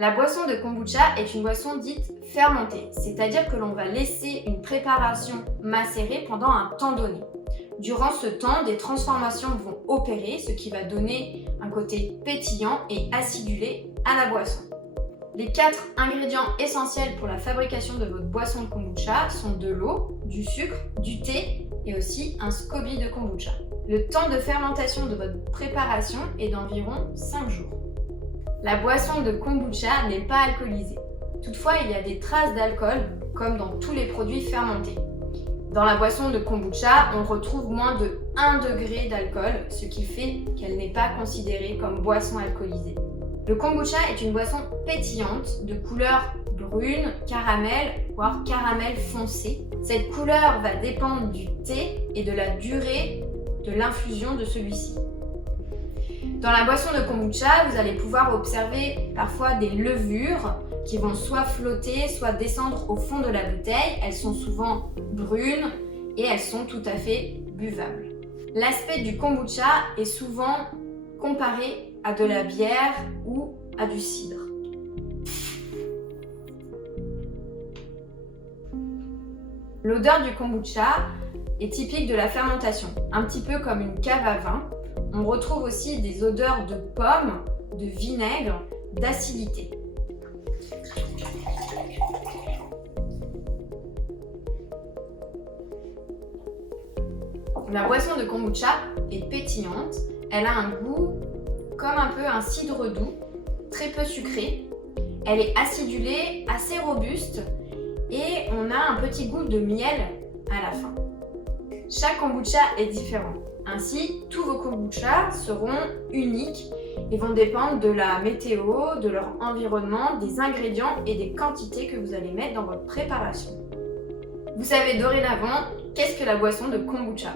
La boisson de kombucha est une boisson dite fermentée, c'est-à-dire que l'on va laisser une préparation macérer pendant un temps donné. Durant ce temps, des transformations vont opérer, ce qui va donner un côté pétillant et acidulé à la boisson. Les 4 ingrédients essentiels pour la fabrication de votre boisson de kombucha sont de l'eau, du sucre, du thé et aussi un SCOBY de kombucha. Le temps de fermentation de votre préparation est d'environ 5 jours. La boisson de kombucha n'est pas alcoolisée. Toutefois, il y a des traces d'alcool, comme dans tous les produits fermentés. Dans la boisson de kombucha, on retrouve moins de 1 degré d'alcool, ce qui fait qu'elle n'est pas considérée comme boisson alcoolisée. Le kombucha est une boisson pétillante, de couleur brune, caramel, voire caramel foncé. Cette couleur va dépendre du thé et de la durée de l'infusion de celui-ci. Dans la boisson de kombucha, vous allez pouvoir observer parfois des levures qui vont soit flotter, soit descendre au fond de la bouteille. Elles sont souvent brunes et elles sont tout à fait buvables. L'aspect du kombucha est souvent comparé à de la bière ou à du cidre. L'odeur du kombucha est typique de la fermentation, un petit peu comme une cave à vin. On retrouve aussi des odeurs de pommes, de vinaigre, d'acidité. La boisson de kombucha est pétillante, elle a un goût comme un peu un cidre doux, très peu sucré. Elle est acidulée, assez robuste et on a un petit goût de miel à la fin. Chaque kombucha est différent. Ainsi, tous vos kombuchas seront uniques et vont dépendre de la météo, de leur environnement, des ingrédients et des quantités que vous allez mettre dans votre préparation. Vous savez dorénavant qu'est-ce que la boisson de kombucha.